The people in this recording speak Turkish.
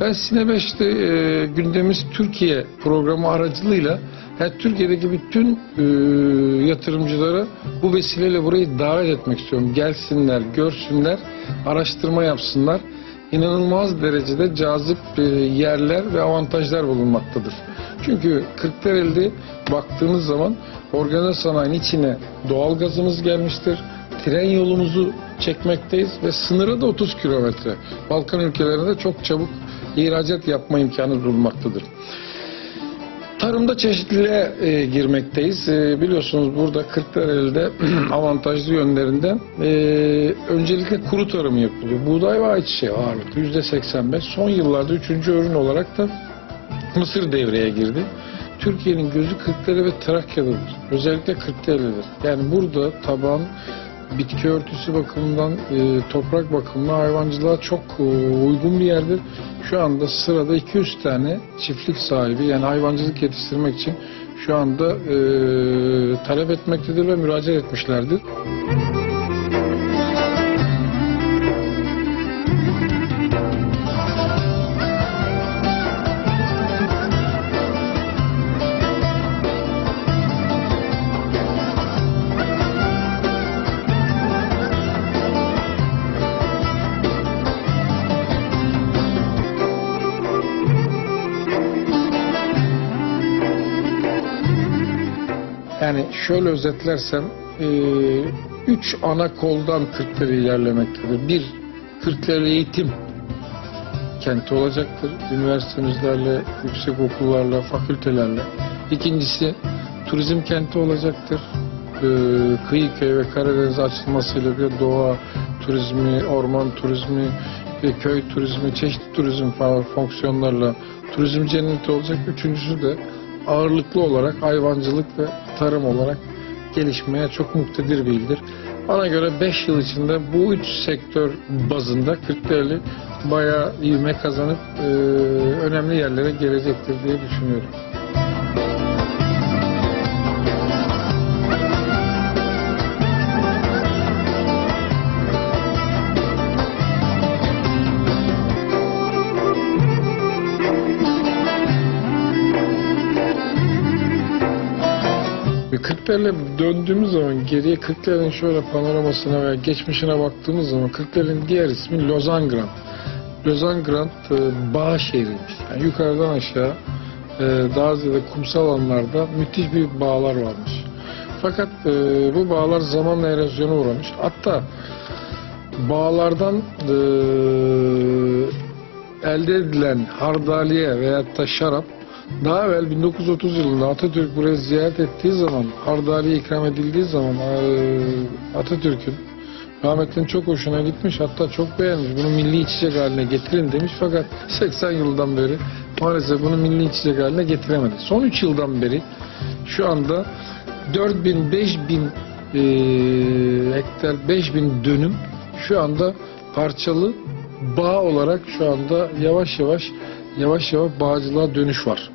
Ben Sine5'te e, gündemimiz Türkiye programı aracılığıyla yani Türkiye'deki bütün e, yatırımcıları bu vesileyle burayı davet etmek istiyorum. Gelsinler, görsünler, araştırma yapsınlar. İnanılmaz derecede cazip e, yerler ve avantajlar bulunmaktadır. Çünkü Kırklareli'de baktığınız zaman organize sanayinin içine doğal gazımız gelmiştir. Tren yolumuzu çekmekteyiz ve sınırı da 30 kilometre. Balkan ülkelerinde çok çabuk ihracat yapma imkanı bulunmaktadır. Tarımda çeşitliliğe e, girmekteyiz. E, biliyorsunuz burada Kırklareli'de avantajlı yönlerinden e, öncelikle kuru tarım yapılıyor. Buğday ve ayçiçeği ağırlıklı %85. Son yıllarda üçüncü ürün olarak da Mısır devreye girdi. Türkiye'nin gözü Kırklareli ve Trakya'dadır. Özellikle Kırklareli'dir. Yani burada taban, bitki örtüsü bakımından, e, toprak bakımından hayvancılığa çok e, uygun bir yerdir. Şu anda sırada 200 tane çiftlik sahibi yani hayvancılık yetiştirmek için şu anda e, talep etmektedir ve müracaat etmişlerdir. Yani şöyle özetlersem e, üç ana koldan Kırklareli ilerlemektedir. Bir, Kırklareli eğitim kenti olacaktır. Üniversitemizlerle, yüksek okullarla, fakültelerle. İkincisi, turizm kenti olacaktır. E, Kıyıköy ve Karadeniz açılmasıyla bir doğa turizmi, orman turizmi, ve köy turizmi, çeşitli turizm falan fonksiyonlarla turizm cenneti olacak. Üçüncüsü de ağırlıklı olarak hayvancılık ve tarım olarak gelişmeye çok muktedir bir ildir. Bana göre 5 yıl içinde bu üç sektör bazında Kırklareli bayağı ivme kazanıp e, önemli yerlere gelecektir diye düşünüyorum. Ve Kırklareli'ne döndüğümüz zaman geriye Kırklareli'nin şöyle panoramasına veya geçmişine baktığımız zaman Kırklareli'nin diğer ismi Lozan Grand. Lozan Grand e, bağ şehriymiş. Yani yukarıdan aşağı e, daha ziyade kumsal alanlarda müthiş bir bağlar varmış. Fakat e, bu bağlar zamanla erozyona uğramış. Hatta bağlardan e, elde edilen hardaliye veyahut da şarap daha evvel 1930 yılında Atatürk burayı ziyaret ettiği zaman hardaliye ikram edildiği zaman eee, Atatürk'ün rahmetlinin çok hoşuna gitmiş hatta çok beğenmiş. Bunu milli içecek haline getirin demiş fakat 80 yıldan beri maalesef bunu milli içecek haline getiremedi. Son 3 yıldan beri şu anda 4000 5000 eee hektar 5000 dönüm şu anda parçalı bağ olarak şu anda yavaş yavaş yavaş yavaş bağcılığa dönüş var.